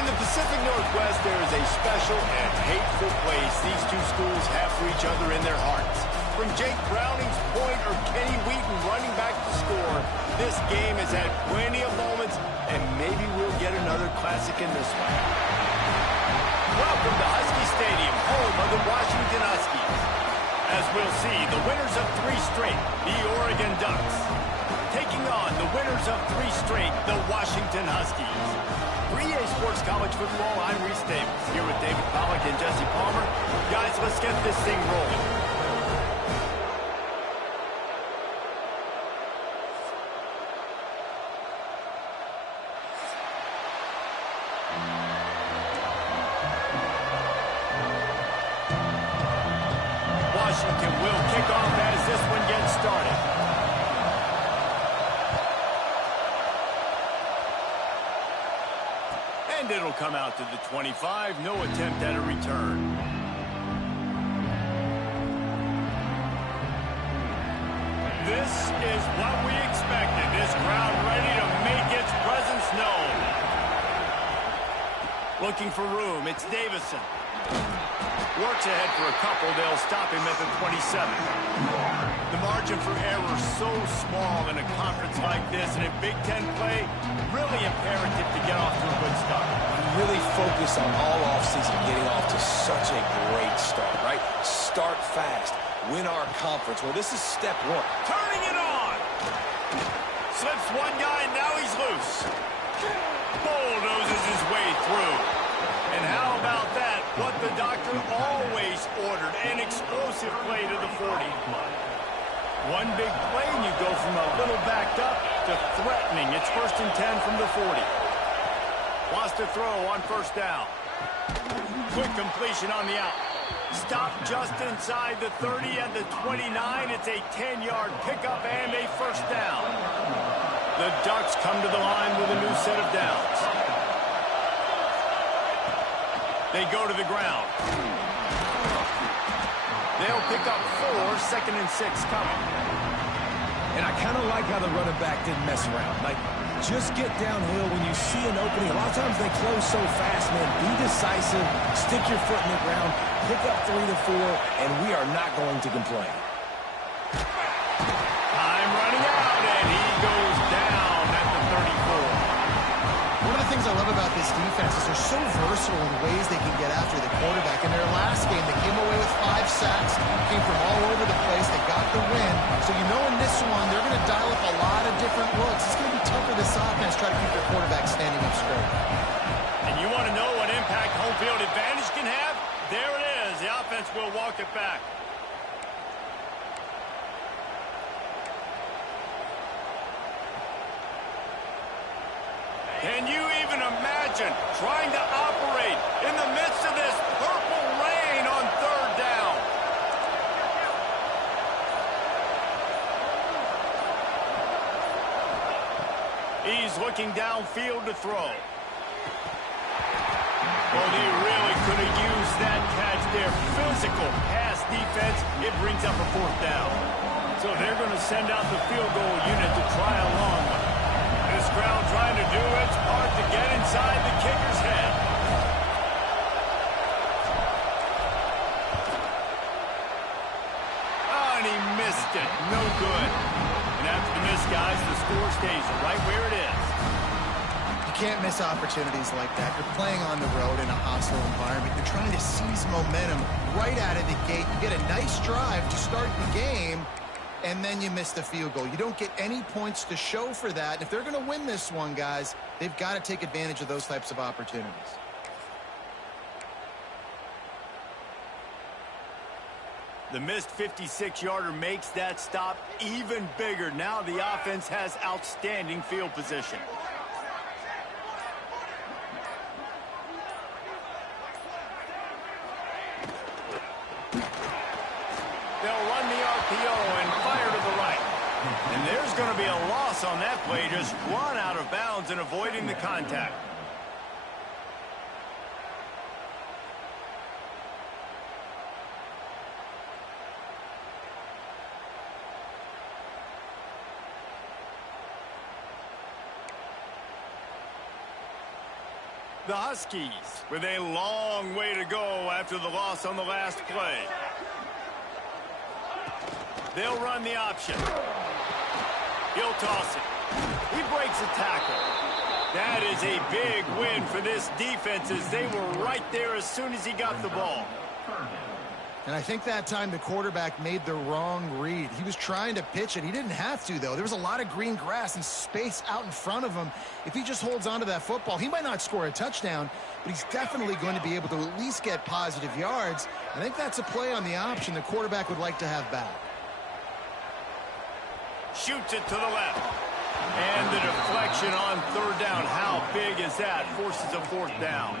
In the Pacific Northwest, there is a special and hateful place these two schools have for each other in their hearts. From Jake Browning's point or Kenny Wheaton running back to score, this game has had plenty of moments, and maybe we'll get another classic in this one. Welcome to Husky Stadium, home of the Washington Huskies. As we'll see, the winners of 3 straight, the Oregon Ducks, taking on the winners of 3 straight, the Washington Huskies. For EA Sports College Football, I'm Reese Davis, here with David Pollack and Jesse Palmer. Guys, let's get this thing rolling. Washington will kick off as this one gets started. And it'll come out to the 25. No attempt at a return. This is what we expected. This crowd ready to make its presence known. Looking for room. It's Davison. Works ahead for a couple. They'll stop him at the 27. The margin for error so small in a conference like this, and in Big Ten play, really imperative to get off to a good start. We really focus on all offseason getting off to such a great start, right? Start fast. Win our conference. Well, this is step 1. Turning it on. Slips one guy, and now he's loose. Bulldozes his way through. And how about that? What the doctor always ordered, an explosive play to the 40. One big play, and you go from a little backed up to threatening. It's 1st and 10 from the 40. Lost a throw on 1st down. Quick completion on the out. Stop just inside the 30 and the 29. It's a 10-yard pickup and a 1st down. The Ducks come to the line with a new set of downs. They go to the ground. They'll pick up 4, 2nd and 6 coming. And I kind of like how the running back didn't mess around. Like, just get downhill when you see an opening. A lot of times they close so fast, man. Be decisive, stick your foot in the ground, pick up 3 to 4, and we are not going to complain. Time running out, and he goes down at the 34. One of the things I love about this defense is they're so versatile in ways they can get after the quarterback. In their last game, they came away with 5 sacks, came from all over the place. They got the win. So you know in this one, they're going to dial up a lot of different looks. It's going to be tough for this offense to try to keep their quarterback standing up straight. And you want to know what impact home field advantage can have? There it is. The offense will walk it back. Can you even imagine trying to operate in the midst of this purple rain on 3rd down? He's looking downfield to throw. Well, he really could have used that catch there. Physical pass defense. It brings up a 4th down. So they're going to send out the field goal unit to try a long one. This crowd trying to do its part to get inside the kicker's head. Oh, and he missed it. No good. And after the miss, guys, the score stays right where it is. You can't miss opportunities like that. You're playing on the road in a hostile environment. You're trying to seize momentum right out of the gate. You get a nice drive to start the game, and then you miss the field goal. You don't get any points to show for that. And if they're going to win this one, guys, they've got to take advantage of those types of opportunities. The missed 56-yarder makes that stop even bigger. Now the offense has outstanding field position. They'll run the RPO and fire to the right. And there's going to be a loss on that play. Just run out of bounds and avoiding the contact. The Huskies with a long way to go after the loss on the last play. They'll run the option. He'll toss it. He breaks a tackle. That is a big win for this defense as they were right there as soon as he got the ball. And I think that time the quarterback made the wrong read. He was trying to pitch it. He didn't have to, though. There was a lot of green grass and space out in front of him. If he just holds on to that football, he might not score a touchdown, but he's definitely going to be able to at least get positive yards. I think that's a play on the option the quarterback would like to have back. Shoots it to the left. And the deflection on third down. How big is that? Forces a fourth down.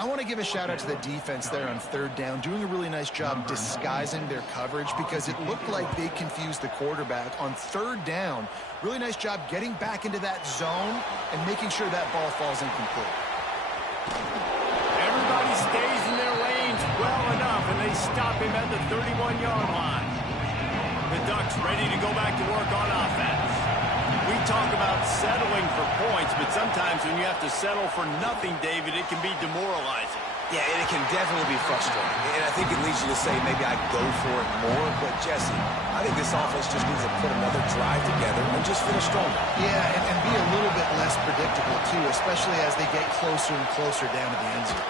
I want to give a shout out to the defense there on third down, doing a really nice job disguising their coverage because it looked like they confused the quarterback on third down. Really nice job getting back into that zone and making sure that ball falls incomplete. Everybody stays in their lanes well enough, and they stop him at the 31-yard line. The Ducks ready to go back to work on offense. We talk about settling for points, but sometimes when you have to settle for nothing, David, it can be demoralizing. Yeah, and it can definitely be frustrating. And I think it leads you to say maybe I'd go for it more. But, Jesse, I think this offense just needs to put another drive together and just finish stronger. Yeah, and be a little bit less predictable, too, especially as they get closer and closer down to the end zone.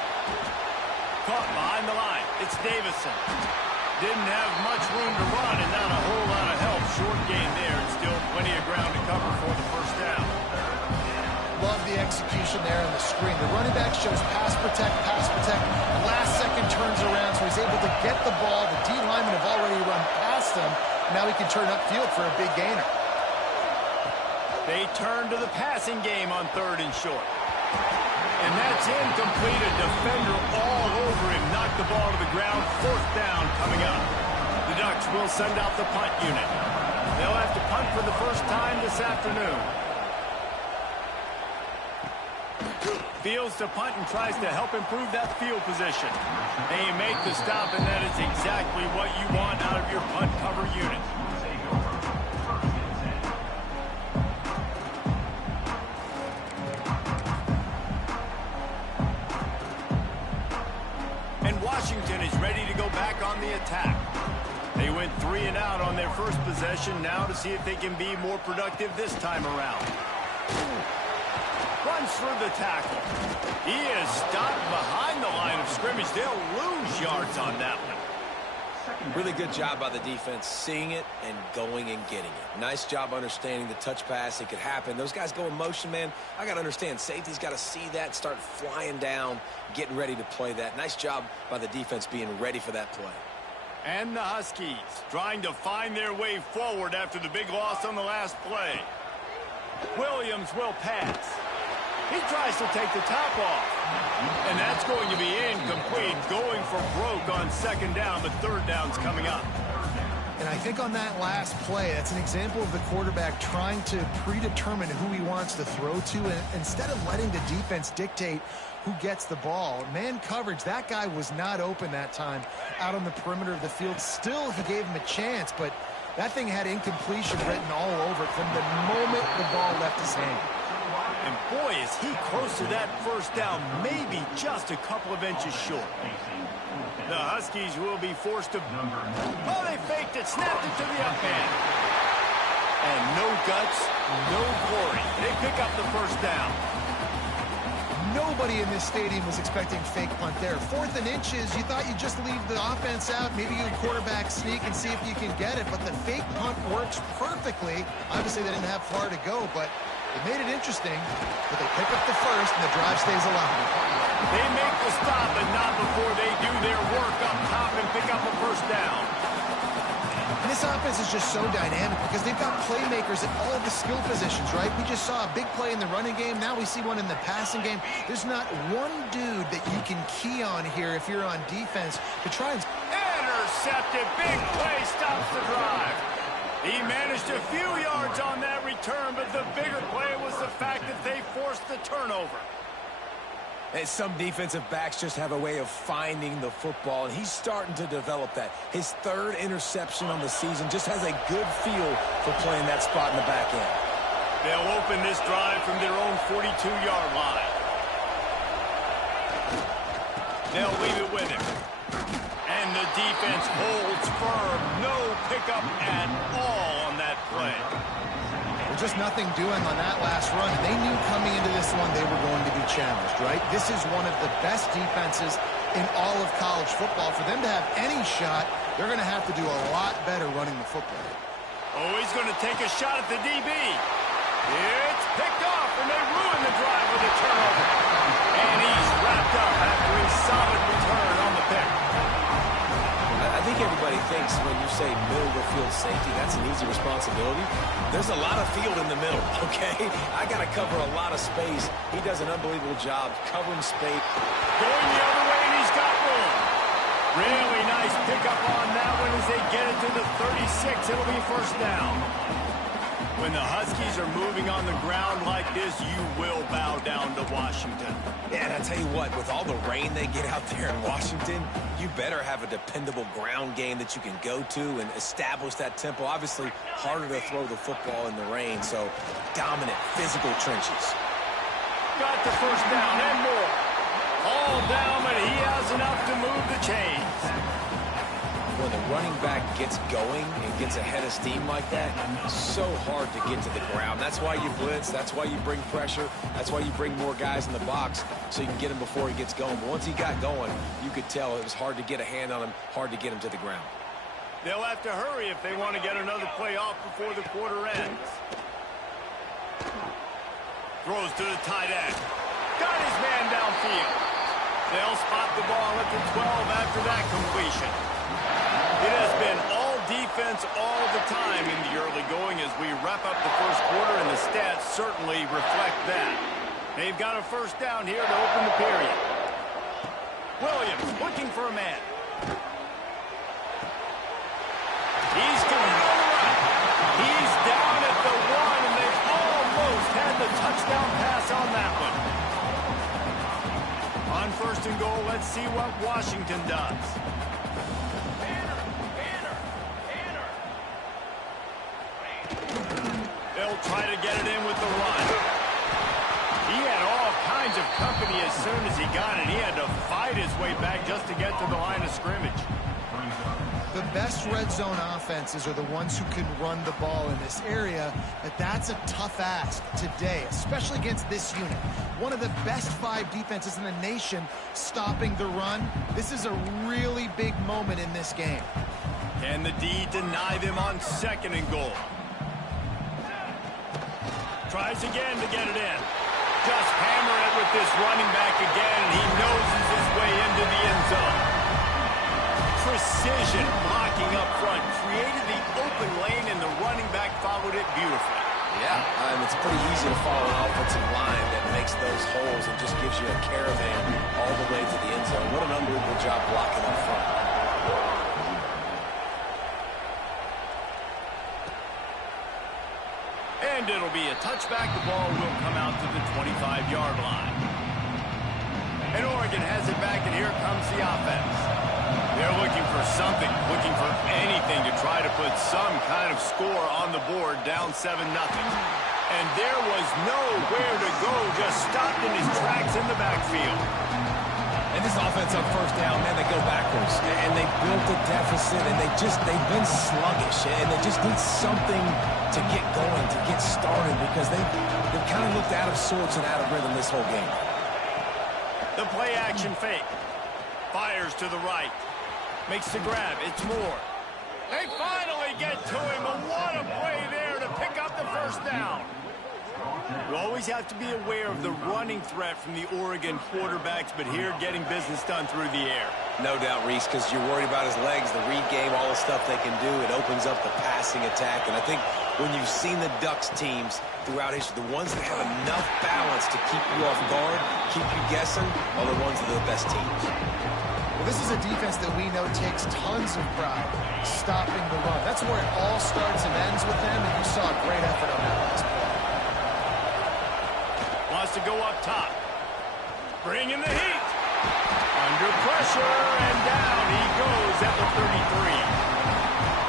Caught behind the line. It's Davison. Didn't have much room to run and not a whole lot of help. Short gain there and still plenty of ground to cover for the first down. Love the execution there on the screen. The running back shows pass protect, pass protect. Last second turns around, so he's able to get the ball. The D linemen have already run past him. Now he can turn upfield for a big gainer. They turn to the passing game on third and short. And that's incomplete. A defender all over him. Knocked the ball to the ground. Fourth down coming up. The Ducks will send out the punt unit. They'll have to punt for the first time this afternoon. Fields to punt and tries to help improve that field position. They make the stop, and that is exactly what you want out of your punt cover unit. Washington is ready to go back on the attack. They went 3 and out on their first possession. Now to see if they can be more productive this time around. Runs through the tackle. He is stopped behind the line of scrimmage. They'll lose yards on that one. Really good job by the defense, seeing it and going and getting it. Nice job understanding the touch pass. It could happen. Those guys go in motion, man. I got to understand. Safety's got to see that, start flying down, getting ready to play that. Nice job by the defense being ready for that play. And the Huskies trying to find their way forward after the big loss on the last play. Williams will pass. He tries to take the top off. And that's going to be incomplete, going for broke on second down, but third down's coming up. And I think on that last play, that's an example of the quarterback trying to predetermine who he wants to throw to, and instead of letting the defense dictate who gets the ball. Man coverage, that guy was not open that time out on the perimeter of the field. Still, he gave him a chance, but that thing had incompletion written all over it from the moment the ball left his hand. And boy, is he close to that first down, maybe just a couple of inches short. The Huskies will be forced to... Oh, they faked it, snapped it to the up man. And no guts, no glory. They pick up the first down. Nobody in this stadium was expecting fake punt there. 4th and inches, you thought you'd just leave the offense out, maybe you quarterback sneak and see if you can get it, but the fake punt works perfectly. Obviously, they didn't have far to go, but it made it interesting. But they pick up the first, and the drive stays alive. They make the stop, but not before they do their work up top and pick up a first down. And this offense is just so dynamic because they've got playmakers at all of the skill positions, right? We just saw a big play in the running game. Now we see one in the passing game. There's not one dude that you can key on here if you're on defense to try and... Intercepted. Big play stops the drive. He managed a few yards on that return, but the bigger play was the fact that they forced the turnover. And some defensive backs just have a way of finding the football, and he's starting to develop that. His 3rd interception on the season just has a good feel for playing that spot in the back end. They'll open this drive from their own 42-yard line. They'll leave it with him. And the defense holds firm. No pickup at all on that play. Well, just nothing doing on that last run. They knew coming into this one they were going to be challenged, right? This is one of the best defenses in all of college football. For them to have any shot, they're going to have to do a lot better running the football. Oh, he's going to take a shot at the DB. It's picked off, and they ruin the drive with a turnover. And he's wrapped up after a solid return on the pick. I think everybody thinks when you say middle of the field safety, that's an easy responsibility. There's a lot of field in the middle, okay? I got to cover a lot of space. He does an unbelievable job covering space. Going the other way, and he's got room. Really nice pickup on that one as they get it to the 36. It'll be first down. When the Huskies are moving on the ground like this, you will bow down to Washington. Yeah, and I tell you what, with all the rain they get out there in Washington, you better have a dependable ground game that you can go to and establish that tempo. Obviously, harder to throw the football in the rain, so dominant, physical trenches. Got the first down and more. All down, but he has enough to move the chains. When the running back gets going and gets ahead of steam like that, it's so hard to get to the ground. That's why you blitz. That's why you bring pressure. That's why you bring more guys in the box so you can get him before he gets going. But once he got going, you could tell it was hard to get a hand on him, hard to get him to the ground. They'll have to hurry if they want to get another play off before the quarter ends. Throws to the tight end. Got his man downfield. They'll spot the ball at the 12 after that completion. It has been all defense all the time in the early going as we wrap up the first quarter, and the stats certainly reflect that. They've got a first down here to open the period. Williams looking for a man. He's going to run. He's down at the 1, and they've almost had the touchdown pass on that one. On first and goal, let's see what Washington does. They'll try to get it in with the run. He had all kinds of company as soon as he got it. He had to fight his way back just to get to the line of scrimmage. The best red zone offenses are the ones who can run the ball in this area, but that's a tough ask today, especially against this unit. One of the best 5 defenses in the nation stopping the run. This is a really big moment in this game. Can the D deny them on second and goal? Tries again to get it in. Just hammer it with this running back again, and he noses his way into the end zone. Precision blocking up front. Created the open lane, and the running back followed it beautifully. Yeah, it's pretty easy to follow an offensive line that makes those holes and just gives you a caravan all the way to the end zone. What an unbelievable job blocking up front. And it'll be a touchback. The ball will come out to the 25-yard line. And Oregon has it back, and here comes the offense. They're looking for something, looking for anything to try to put some kind of score on the board, down 7-0. And there was nowhere to go, just stopped in his tracks in the backfield. And this offense on first down, man, they go backwards. And they built a deficit, and they've been sluggish. And they just need something to get going, to get started, because they've kind of looked out of sorts and out of rhythm this whole game. The play action fake. Fires to the right. Makes the grab. It's Moore. They finally get to him, but what a play there to pick up the first down. You always have to be aware of the running threat from the Oregon quarterbacks, but here getting business done through the air. No doubt, Reese, because you're worried about his legs, the read game, all the stuff they can do. It opens up the passing attack. And I think when you've seen the Ducks teams throughout history, the ones that have enough balance to keep you off guard, keep you guessing, are the ones that are the best teams. Well, this is a defense that we know takes tons of pride stopping the run. That's where it all starts and ends with them, and you saw a great effort on that last play. Wants to go up top. Bring in the heat. Under pressure, and down he goes at the 33.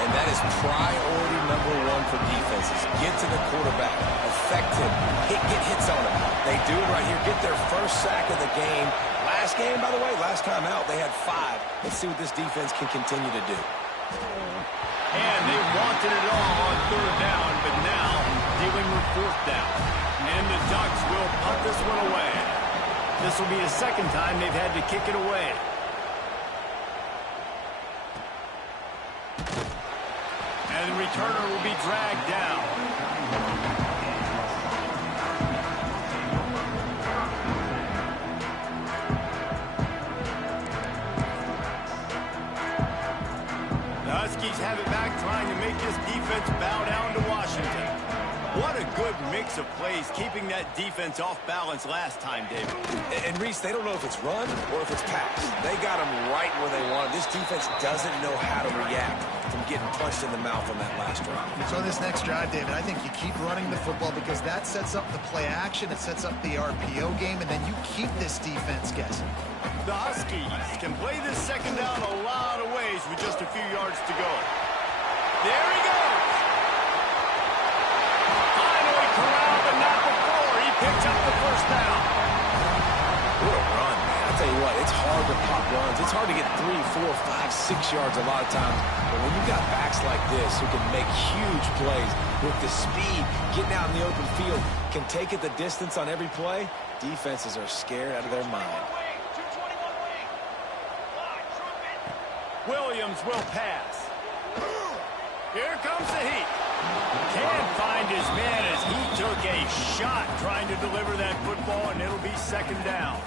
And that is priority number 1 for defenses. Get to the quarterback. Affect him. Get hits on him. They do it right here. Get their first sack of the game. Last last game, by the way, last time out, they had 5. Let's see what this defense can continue to do. And they wanted it all on 3rd down, but now dealing with 4th down. And the Ducks will punt this one away. This will be the 2nd time they've had to kick it away. And the returner will be dragged down. The Huskies have it back, trying to make this defense bow down to Washington. What a good mix of plays, keeping that defense off balance last time, David. And Reese, they don't know if it's run or if it's pass. They got them right where they want it. This defense doesn't know how to react from getting punched in the mouth on that last drive. So on this next drive, David, I think you keep running the football because that sets up the play action, it sets up the RPO game, and then you keep this defense guessing. The Huskies can play this 2nd down a lot of ways with just a few yards to go. There he goes. Finally corralled, but not before. He picks up the 1st down. What a run, man. I tell you what, it's hard to pop runs. It's hard to get 3, 4, 5, 6 yards a lot of times. But when you've got backs like this who can make huge plays with the speed, getting out in the open field, can take it the distance on every play, defenses are scared out of their mind. Williams will pass. Here comes the heat. Can't find his man as he took a shot trying to deliver that football, and it'll be 2nd down.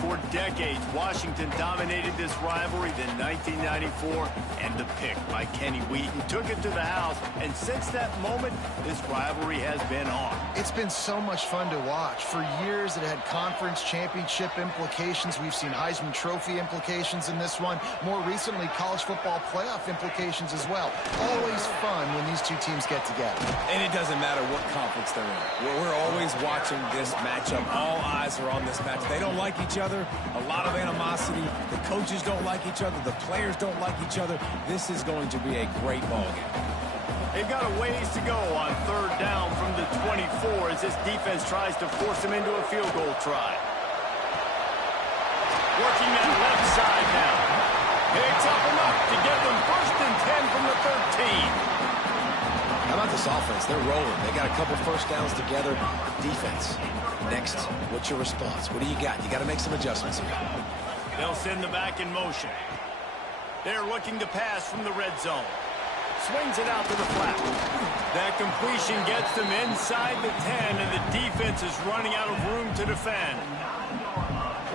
For decades, Washington dominated this rivalry. Then 1994, and the pick by Kenny Wheaton took it to the house. And since that moment, this rivalry has been on. It's been so much fun to watch. For years, it had conference championship implications. We've seen Heisman Trophy implications in this one. More recently, college football playoff implications as well. Always fun when these two teams get together. And it doesn't matter what conference they're in. We're always watching this matchup. All eyes are on this match. They don't like each other. A lot of animosity. The coaches don't like each other. The players don't like each other. This is going to be a great ball game. They've got a ways to go on 3rd down from the 24 as this defense tries to force them into a field goal try. Working that left side now. Picks up enough to get them 1st and 10 from the 13. How about this offense? They're rolling. They got a couple 1st downs together. Defense. Next, what's your response? What do you got? You got to make some adjustments here. They'll send the back in motion. They're looking to pass from the red zone. Swings it out to the flat. That completion gets them inside the 10, and the defense is running out of room to defend.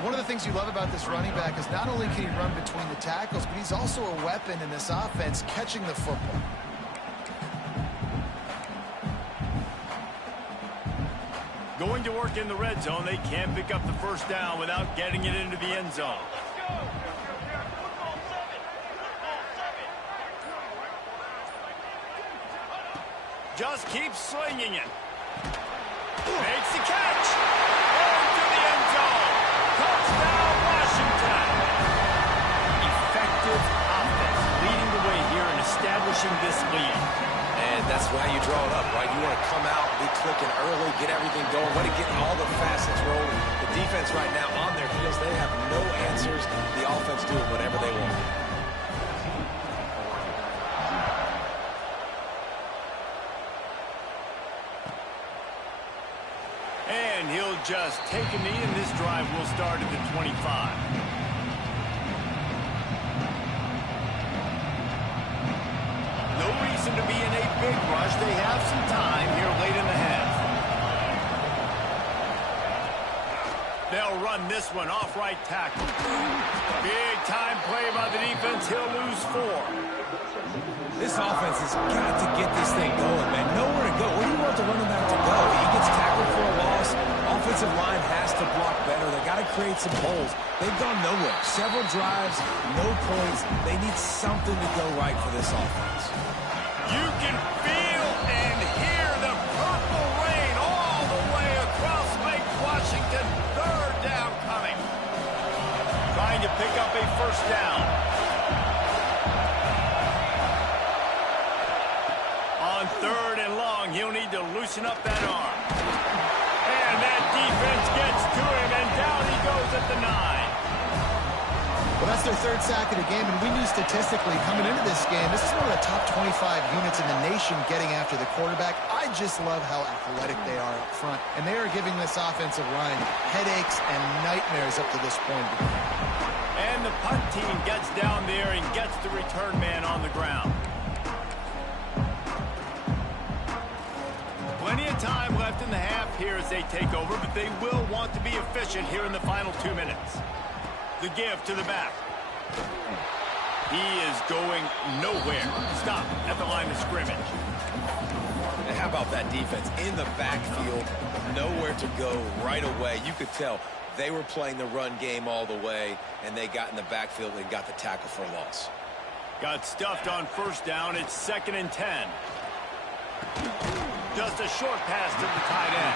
One of the things you love about this running back is not only can he run between the tackles, but he's also a weapon in this offense, catching the football. Going to work in the red zone, they can't pick up the 1st down without getting it into the end zone. Just keeps slinging it. Makes the catch. Into the end zone. Touchdown, Washington. Effective offense leading the way here and establishing this lead. And that's why you draw it up, right? You want to come out, be clicking early, get everything going, let it get all the facets rolling. The defense right now on their heels, they have no answers. The offense doing whatever they want. And he'll just take a knee, and this drive will start at the 25. No reason to be in a big rush. They have some time here late in the half. They'll run this one off right tackle. Big time play by the defense. He'll lose 4. This offense has got to get this thing going, man. Nowhere to go. Where do you want the running back to go? He gets tackled for a loss. Offensive line has to block better. They got to create some holes. They've gone nowhere. Several drives, no points. They need something to go right for this offense. You can feel and hear the purple rain all the way across Lake Washington. 3rd down coming. Trying to pick up a 1st down. On 3rd and long, he'll need to loosen up that arm. And that defense gets to him, and down he goes at the 9. Well, that's their third sack of the game, and we knew statistically coming into this game, this is one of the top 25 units in the nation getting after the quarterback. I just love how athletic they are up front, and they are giving this offensive line headaches and nightmares up to this point. And the punt team gets down there and gets the return man on the ground. Plenty of time left in the half here as they take over, but they will want to be efficient here in the final 2 minutes. The give to the back. He is going nowhere. Stop at the line of scrimmage. And how about that defense in the backfield? Nowhere to go right away. You could tell they were playing the run game all the way, and they got in the backfield and got the tackle for a loss. Got stuffed on first down. It's 2nd and 10. Just a short pass to the tight end.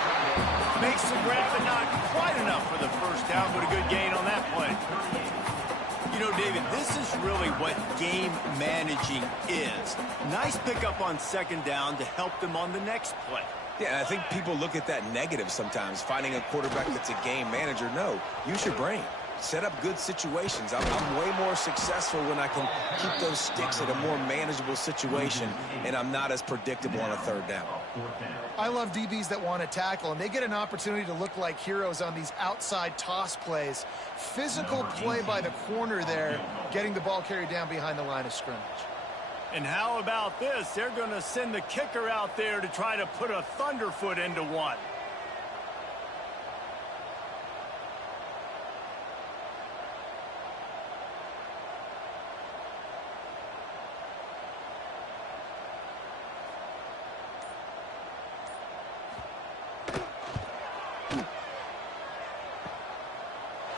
Makes the grab, but not quite enough for the first down, but a good gain on that play. You know, David, this is really what game managing is. Nice pickup on 2nd down to help them on the next play. Yeah, I think people look at that negative sometimes, finding a quarterback that's a game manager. No, use your brain. Set up good situations. I'm way more successful when I can keep those sticks at a more manageable situation, and I'm not as predictable on a 3rd down. I love DBs that want to tackle, and they get an opportunity to look like heroes on these outside toss plays. Physical play by the corner there, getting the ball carried down behind the line of scrimmage. And how about this? They're going to send the kicker out there to try to put a thunderfoot into one.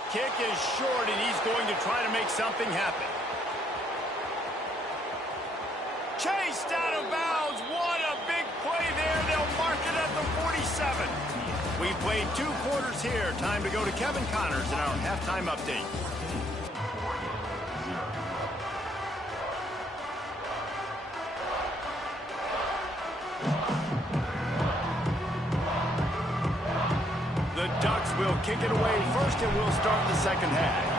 Kick is short, and he's going to try to make something happen. Chased out of bounds. What a big play there. They'll mark it at the 47. We played 2 quarters here. Time to go to Kevin Connors in our halftime update. The Ducks will kick it away first, and we'll start the second half.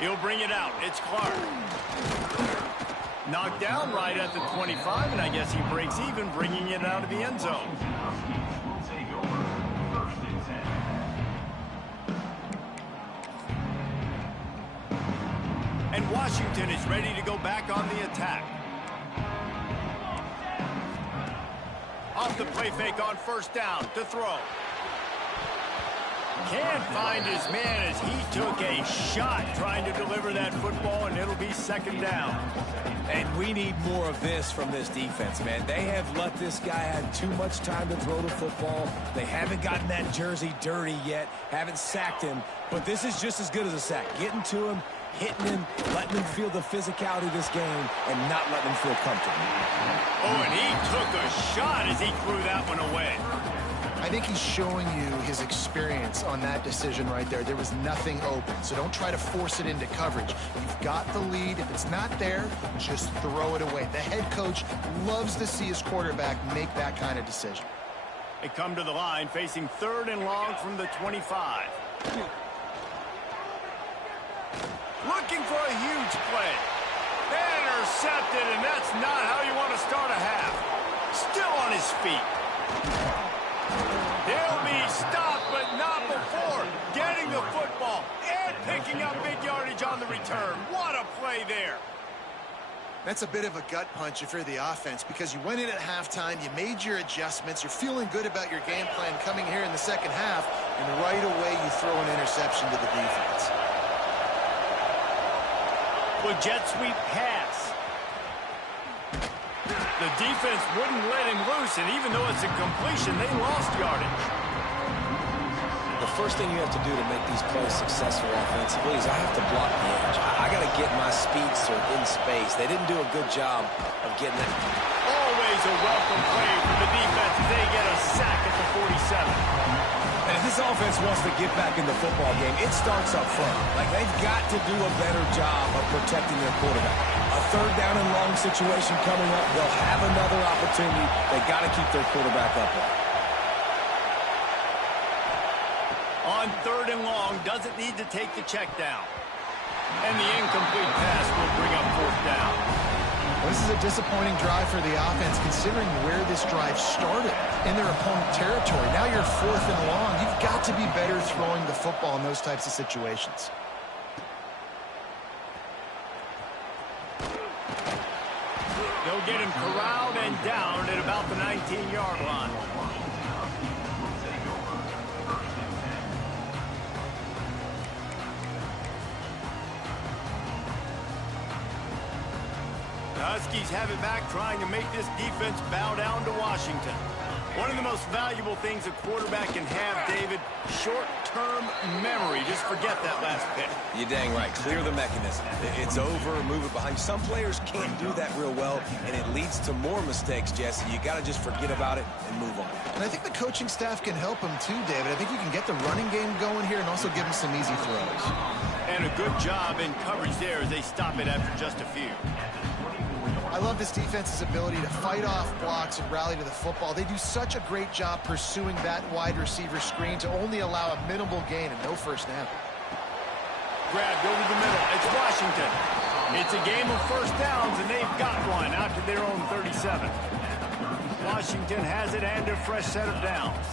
He'll bring it out. It's Clark. Knocked down right at the 25, and I guess he breaks even, bringing it out of the end zone. And Washington is ready to go back on the attack. Off the play fake on first down to throw. Can't find his man as he took a shot trying to deliver that football, and it'll be 2nd down. And we need more of this from this defense, man. They have let this guy have too much time to throw the football. They haven't gotten that jersey dirty yet, haven't sacked him. But this is just as good as a sack. Getting to him, hitting him, letting him feel the physicality of this game, and not letting him feel comfortable. Oh, and he took a shot as he threw that one away. I think he's showing you his experience on that decision right there. There was nothing open, so don't try to force it into coverage. You've got the lead. If it's not there, just throw it away. The head coach loves to see his quarterback make that kind of decision. They come to the line facing 3rd and long from the 25. Looking for a huge play. Intercepted, and that's not how you want to start a half. Still on his feet. He'll be stopped, but not before getting the football and picking up big yardage on the return. What a play there. That's a bit of a gut punch if you're the offense, because you went in at halftime, you made your adjustments, you're feeling good about your game plan coming here in the second half, and right away you throw an interception to the defense. Well, jet sweep pass. The defense wouldn't let him loose, and even though it's a completion, they lost yardage. The first thing you have to do to make these plays successful offensively is I have to block the edge. I got to get my speedster in space. They didn't do a good job of getting that. Always a welcome play for the defense as they get a sack at the 47. And if this offense wants to get back in the football game, it starts up front. Like, they've got to do a better job of protecting their quarterback. A 3rd down and long situation coming up. They'll have another opportunity. They got to keep their quarterback upright. 3rd and long, doesn't need to take the check down. And the incomplete pass will bring up 4th down. Well, this is a disappointing drive for the offense, considering where this drive started in their opponent territory. Now you're 4th and long. You've got to be better throwing the football in those types of situations. They'll get him corralled and down at about the 19-yard line. The Huskies have it back, trying to make this defense bow down to Washington. One of the most valuable things a quarterback can have, David, short-term memory. Just forget that last pick. You're dang right. Clear the mechanism. It's over, move it behind. Some players can't do that real well, and it leads to more mistakes, Jesse. You got to just forget about it and move on. And I think the coaching staff can help him too, David. I think you can get the running game going here and also give him some easy throws. And a good job in coverage there as they stop it after just a few. I love this defense's ability to fight off blocks and rally to the football. They do such a great job pursuing that wide receiver screen to only allow a minimal gain and no first down. Grabbed over the middle. It's Washington. It's a game of first downs, and they've got one out to their own 37. Washington has it and a fresh set of downs.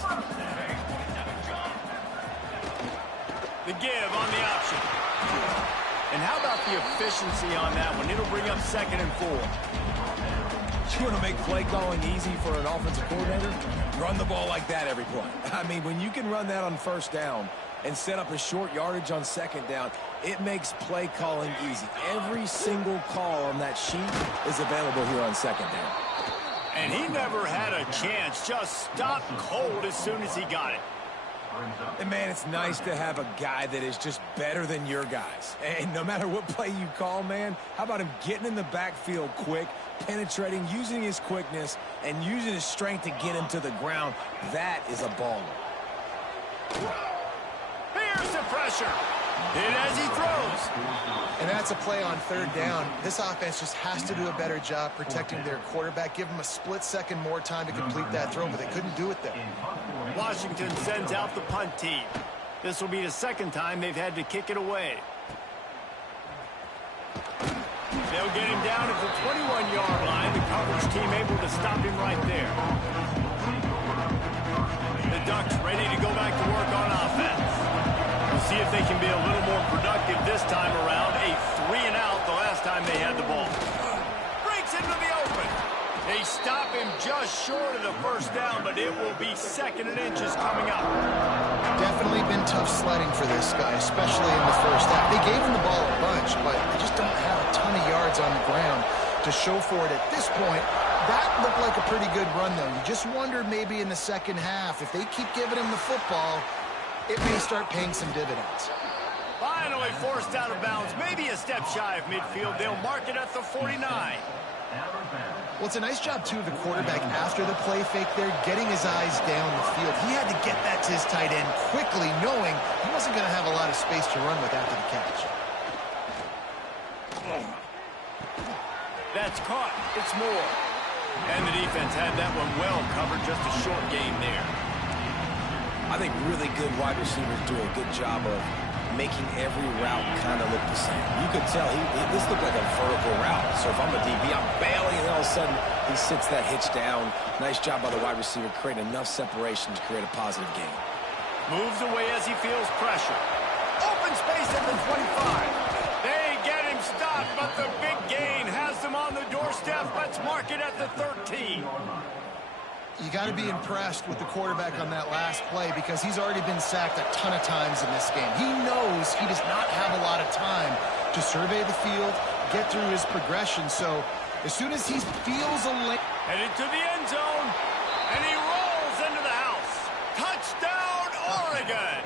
The give on the option. And how about the efficiency on that one? It'll bring up 2nd and 4. You want to make play calling easy for an offensive coordinator? Run the ball like that every play. I mean, when you can run that on first down and set up a short yardage on 2nd down, it makes play calling easy. Every single call on that sheet is available here on 2nd down. And he never had a chance. Just stopped cold as soon as he got it. And, man, it's nice to have a guy that is just better than your guys. And no matter what play you call, man, how about him getting in the backfield quick, penetrating, using his quickness, and using his strength to get him to the ground? That is a baller. Here's the pressure. Hit as he throws. And that's a play on 3rd down. This offense just has to do a better job protecting their quarterback. Give him a split second more time to complete that throw, but they couldn't do it there. Washington sends out the punt team. This will be the 2nd time they've had to kick it away. They'll get him down at the 21-yard line. The coverage team able to stop him right there. The Ducks ready to go back to work on offense. We'll see if they can be a little more productive this time around. A 3-and-out the last time they had the ball. Breaks into the open. They stop him just short of the first down, but it will be 2nd and inches coming up. Definitely been tough sledding for this guy, especially in the first half. They gave him the ball a bunch, but they just don't have a ton of yards on the ground to show for it at this point. That looked like a pretty good run, though. You just wondered maybe in the second half, if they keep giving him the football, it may start paying some dividends. Finally forced out of bounds, maybe a step shy of midfield. They'll mark it at the 49. Well, it's a nice job, too, of the quarterback after the play fake there, getting his eyes down the field. He had to get that to his tight end quickly, knowing he wasn't going to have a lot of space to run with after the catch. That's caught. It's Moore. And the defense had that one well covered, just a short game there. I think really good wide receivers do a good job of making every route kind of look the same. You could tell this looked like a vertical route. So if I'm a DB, I'm bailing, and all of a sudden he sits that hitch down. Nice job by the wide receiver, creating enough separation to create a positive gain. Moves away as he feels pressure. Open space at the 25. They get him stopped, but the big gain has them on the doorstep. Let's mark it at the 13. You got to be impressed with the quarterback on that last play because he's already been sacked a ton of times in this game. He knows he does not have a lot of time to survey the field, get through his progression. So as soon as he feels a lane... Headed to the end zone, and he rolls into the house. Touchdown, Oregon!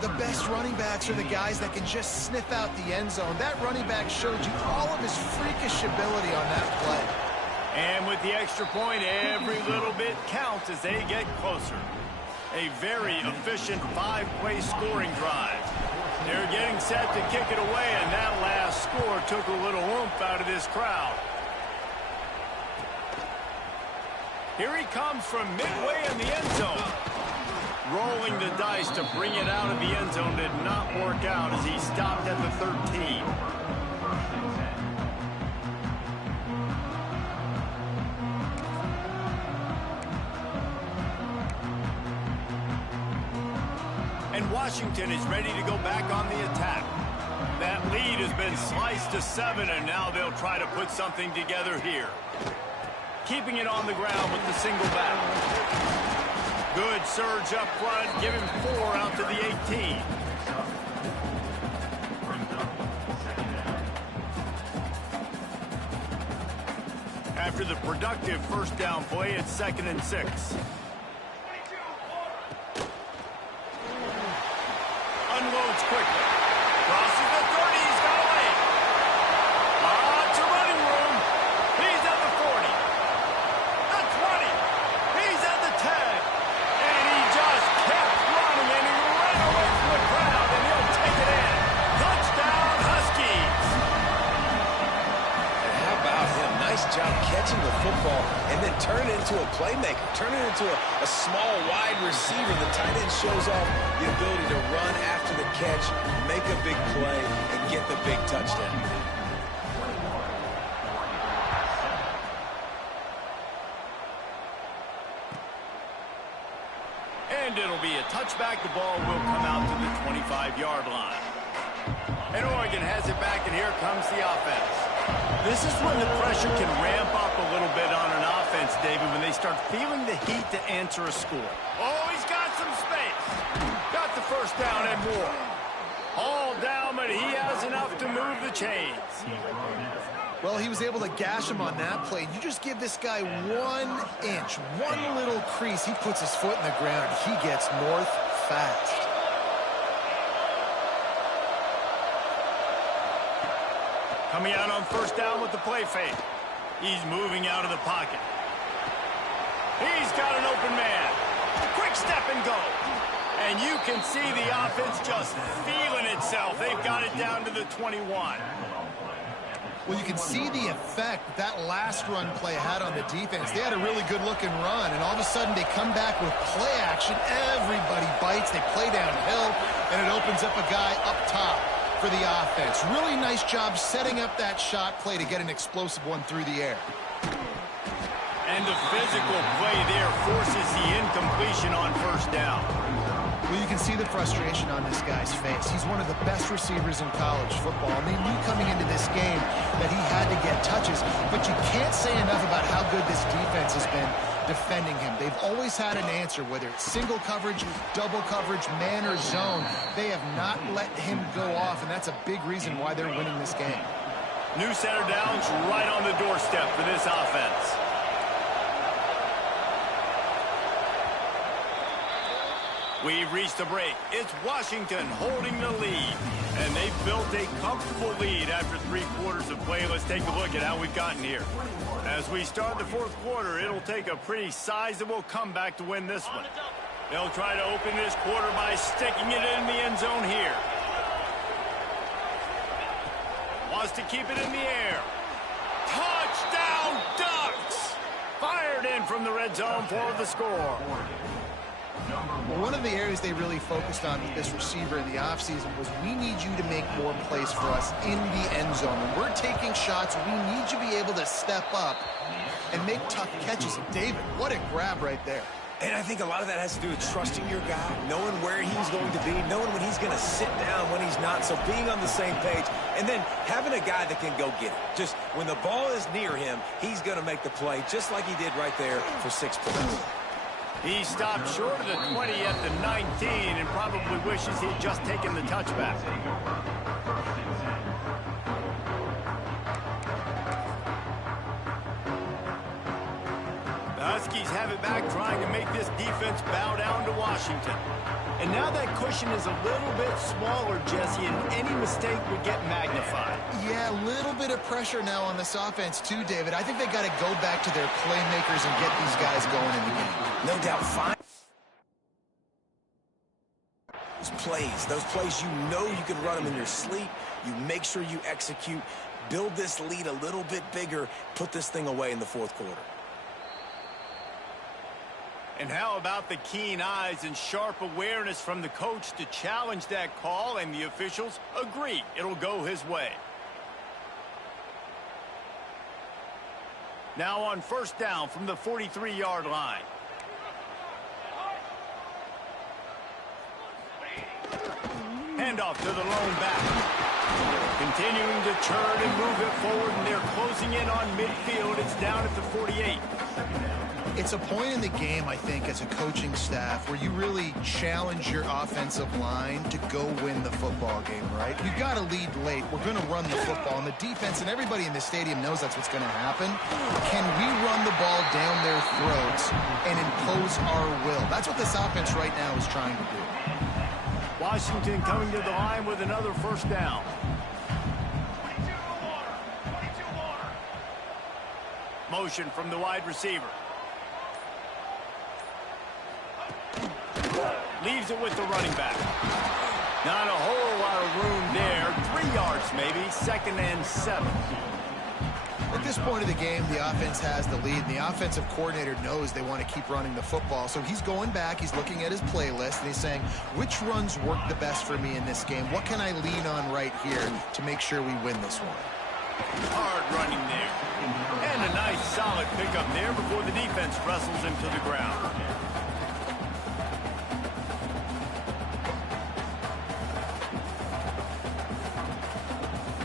The best running backs are the guys that can just sniff out the end zone. That running back showed you all of his freakish ability on that play. And with the extra point, every little bit counts as they get closer. A very efficient 5-play scoring drive. They're getting set to kick it away, and that last score took a little oomph out of this crowd. Here he comes from midway in the end zone. Rolling the dice to bring it out of the end zone did not work out as he stopped at the 13. And Washington is ready to go back on the attack. That lead has been sliced to 7, and now they'll try to put something together here. Keeping it on the ground with the single back. Good surge up front, give him 4 out to the 18. After the productive first down play, it's 2nd and 6. Unloads quickly. Crosses the 30. He's got away. Lots of running room. He's at the 40. The 20. He's at the 10. And he just kept running, and he ran away from the crowd, and he'll take it in. Touchdown, Huskies. And how about him? Nice job catching the football and then turn it into a playmaker. Turn it into a small, wide receiver. The tight end shows off the ability to run after the catch, make a big play, and get the big touchdown. And it'll be a touchback. The ball will come out to the 25-yard line. And Oregon has it back, and here comes the offense. This is when the pressure can ramp up a little bit on an offense, David, when they start feeling the heat to answer a score. Oh, he's got some space. Got the first down and more. All down, but he has enough to move the chains. Well, he was able to gash him on that play. You just give this guy 1 inch, one little crease. He puts his foot in the ground. He gets north fast. Coming out on first down with the play fake. He's moving out of the pocket. He's got an open man. Quick step and go. And you can see the offense just feeling itself. They've got it down to the 21. Well, you can see the effect that last run play had on the defense. They had a really good-looking run, and all of a sudden they come back with play action. Everybody bites. They play downhill, and it opens up a guy up top for the offense. Really nice job setting up that shot play to get an explosive one through the air. And the physical play there forces the incompletion on first down. Well, you can see the frustration on this guy's face. He's one of the best receivers in college football. And they knew coming into this game that he had to get touches. But you can't say enough about how good this defense has been defending him. They've always had an answer, whether it's single coverage, double coverage, man or zone. They have not let him go off, and that's a big reason why they're winning this game. New center downs right on the doorstep for this offense. We've reached the break. It's Washington holding the lead. And they've built a comfortable lead after 3 quarters of play. Let's take a look at how we've gotten here. As we start the 4th quarter, it'll take a pretty sizable comeback to win this one. They'll try to open this quarter by sticking it in the end zone here. Wants to keep it in the air. Touchdown Ducks! Fired in from the red zone for the score. Well, one of the areas they really focused on with this receiver in the offseason was we need you to make more plays for us in the end zone. When we're taking shots, we need you to be able to step up and make tough catches. And David, what a grab right there. And I think a lot of that has to do with trusting your guy, knowing where he's going to be, knowing when he's going to sit down, when he's not, so being on the same page, and then having a guy that can go get it. Just when the ball is near him, he's going to make the play, just like he did right there for 6 points. He stopped short of the 20 at the 19 and probably wishes he'd just taken the touchback. The Huskies have it back, trying to make this defense bow down to Washington. And now that cushion is a little bit smaller, Jesse, and any mistake would get magnified. Yeah, a little bit of pressure now on this offense too, David. I think they got to go back to their playmakers and get these guys going in the game. No doubt. Fine. Those plays you know you can run them in your sleep. You make sure you execute. Build this lead a little bit bigger. Put this thing away in the 4th quarter. And how about the keen eyes and sharp awareness from the coach to challenge that call, and the officials agree it'll go his way. Now on first down from the 43-yard line. Handoff to the lone back. Continuing to turn and move it forward, and they're closing in on midfield. It's down at the 48. It's a point in the game, I think, as a coaching staff where you really challenge your offensive line to go win the football game, right? You've got to lead late. We're going to run the football, and the defense and everybody in the stadium knows that's what's going to happen. Can we run the ball down their throats and impose our will? That's what this offense right now is trying to do. Washington coming to the line with another first down. Motion from the wide receiver. Leaves it with the running back. Not a whole lot of room there. 3 yards maybe. 2nd and 7. At this point of the game, the offense has the lead, and the offensive coordinator knows they want to keep running the football. So he's going back, he's looking at his playlist, and he's saying, which runs work the best for me in this game? What can I lean on right here to make sure we win this one? Hard running there. And a nice solid pickup there before the defense wrestles him to the ground.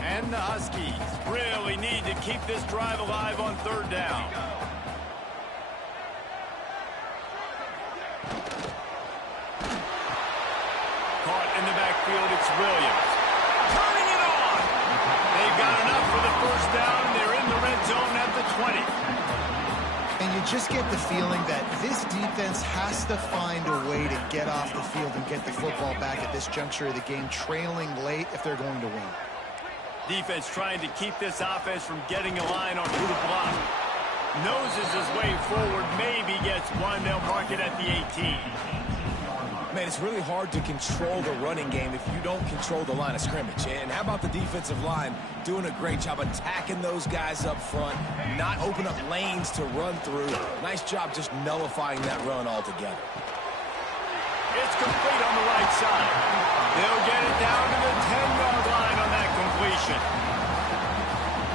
And the Huskies really need to keep this drive alive on 3rd down. Caught in the backfield, it's Williams. Turning it on! They've got enough for the first down. They're in the red zone at the 20. And you just get the feeling that this defense has to find a way to get off the field and get the football back at this juncture of the game, trailing late if they're going to win. Defense trying to keep this offense from getting a line on who to block. Noses his way forward, maybe gets one. They'll mark it at the 18. Man, it's really hard to control the running game if you don't control the line of scrimmage. And how about the defensive line doing a great job attacking those guys up front, not open up lanes to run through. Nice job just nullifying that run altogether. It's complete on the right side. They'll get it down to the 10-yard line on that completion.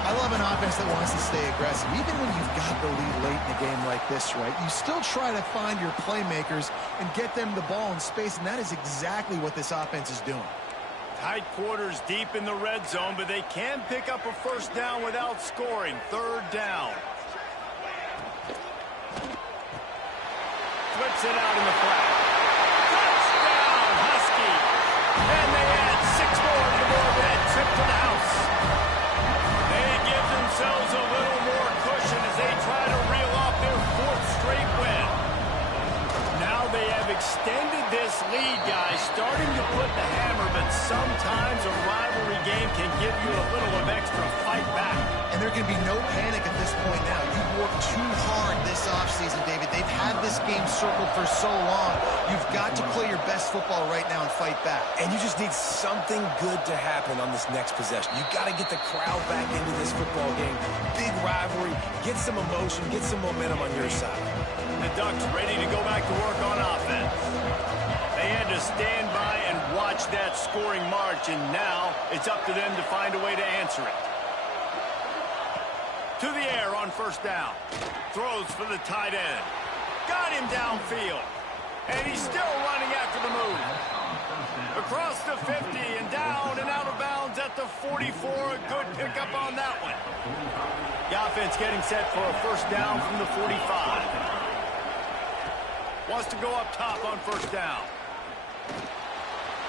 I love an offense that wants to stay aggressive. Even when you've got the lead late in a game like this, right, you still try to find your playmakers and get them the ball in space, and that is exactly what this offense is doing. Tight quarters deep in the red zone, but they can pick up a first down without scoring. 3rd down. Flips it out in the flat. Touchdown, Husky. And they add 6 more to the board with that trip to the house. They give themselves a little more cushion as they try to reel off their 4th straight win. Now they have extended this lead, guys, starting to put the hammer, but sometimes a rivalry game can give you a little of extra fight back. And there can be no panic at this point now. You've worked too hard this offseason, David. They've had this game circled for so long. You've got to play your best football right now and fight back. And you just need something good to happen on this next possession. You've got to get the crowd back into this football game. Big rivalry. Get some emotion. Get some momentum on your side. The Ducks ready to go back to work on offense. They had to stand by and watch that scoring march, and now it's up to them to find a way to answer it. To the air on first down. Throws for the tight end. Got him downfield. And he's still running after the move. Across the 50 and down and out of bounds at the 44. A good pickup on that one. The offense getting set for a first down from the 45. Wants to go up top on first down.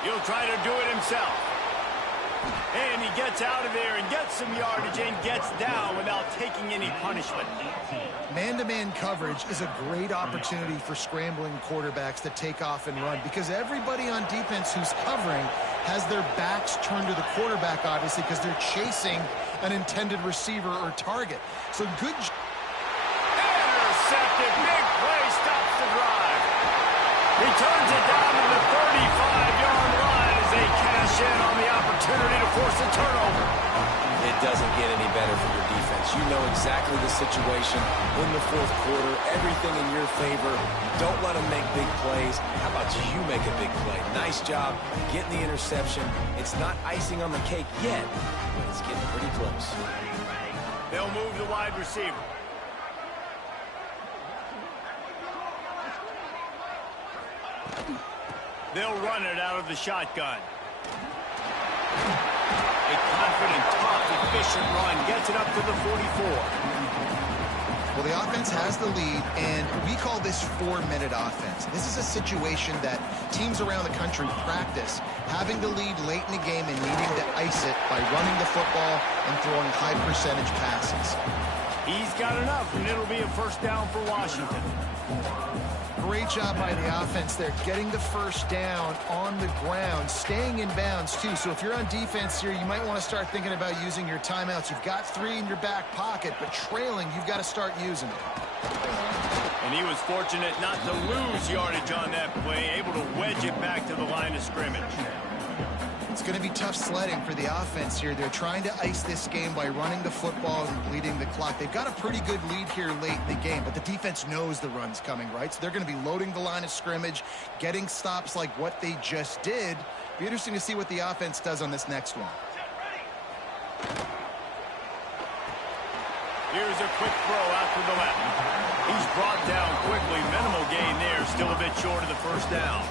He'll try to do it himself. And he gets out of there and gets some yardage and gets down without taking any punishment. Man-to-man coverage is a great opportunity for scrambling quarterbacks to take off and run, because everybody on defense who's covering has their backs turned to the quarterback, obviously, because they're chasing an intended receiver or target. So good. Intercepted. Big play. Stops the drive. Returns it down to the 35-yard line as they cash in on the opportunity to force a turnover. It it doesn't get any better for your defense. You know exactly the situation in the fourth quarter, everything in your favor. Don't let them make big plays. How about you make a big play? Nice job getting the interception. It's not icing on the cake yet, but it's getting pretty close. They'll move the wide receiver. They'll run it out of the shotgun. A confident, tough, efficient run gets it up to the 44. Well, the offense has the lead, and we call this 4-minute offense. This is a situation that teams around the country practice, having the lead late in the game and needing to ice it by running the football and throwing high-percentage passes. He's got enough, and it'll be a first down for Washington. Great job by the offense there, getting the first down on the ground, staying in bounds, too. So if you're on defense here, you might want to start thinking about using your timeouts. You've got 3 in your back pocket, but trailing, you've got to start using it. And he was fortunate not to lose yardage on that play, able to wedge it back to the line of scrimmage. It's going to be tough sledding for the offense here. They're trying to ice this game by running the football and bleeding the clock. They've got a pretty good lead here late in the game, but the defense knows the run's coming, right? So they're going to be loading the line of scrimmage, getting stops like what they just did. Be interesting to see what the offense does on this next one. Here's a quick throw out to the left. He's brought down quickly. Minimal gain there, still a bit short of the first down.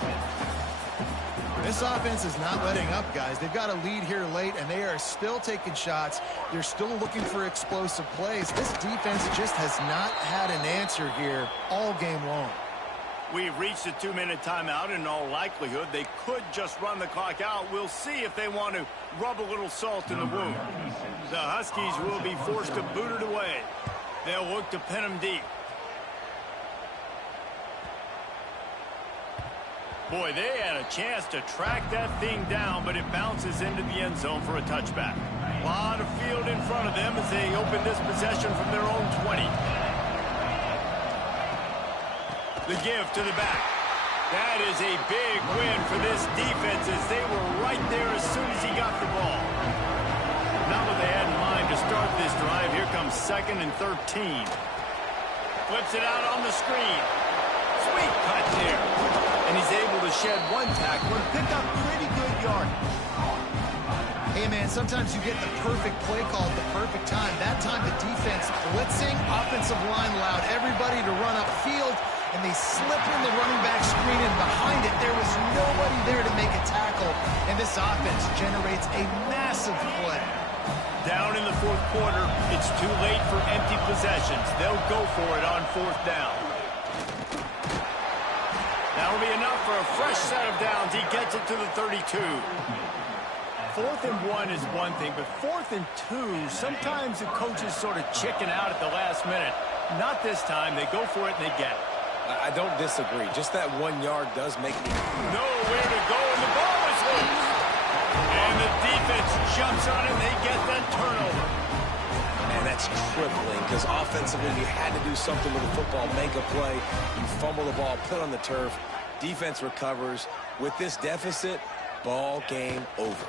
This offense is not letting up, guys. They've got a lead here late, and they are still taking shots. They're still looking for explosive plays. This defense just has not had an answer here all game long. We've reached a 2-minute timeout. In all likelihood, they could just run the clock out. We'll see if they want to rub a little salt in the wound. The Huskies will be forced to boot it away. They'll look to pin them deep. Boy, they had a chance to track that thing down, but it bounces into the end zone for a touchback. A lot of field in front of them as they open this possession from their own 20. The give to the back. That is a big win for this defense as they were right there as soon as he got the ball. Not what they had in mind to start this drive. Here comes 2nd and 13. Flips it out on the screen. Sweet cut there. And he's able to shed one tackle and pick up pretty good yardage. Hey, man, sometimes you get the perfect play call at the perfect time. That time the defense blitzing, offensive line allowed everybody to run upfield, and they slip in the running back screen, and behind it there was nobody there to make a tackle, and this offense generates a massive play. Down in the fourth quarter, it's too late for empty possessions. They'll go for it on 4th down. That'll be enough for a fresh set of downs. He gets it to the 32. 4th and 1 is one thing, but 4th and 2, sometimes the coaches sort of chicken out at the last minute. Not this time. They go for it and they get it. I don't disagree. Just that 1 yard does make me... Nowhere to go, and the ball is loose. And the defense jumps on it, and they get that turnover. Man, that's crippling, because offensively you had to do something with the football, make a play. You fumble the ball, put it on the turf. Defense recovers. With this deficit, ball game over.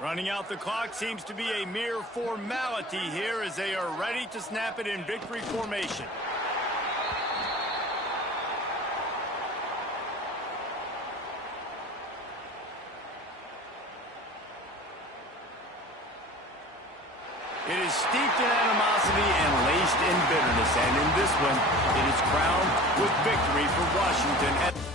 Running out the clock seems to be a mere formality here as they are ready to snap it in victory formation. It is steeped in animosity and laced in bitterness, and in this one, it is crowned with victory for Washington.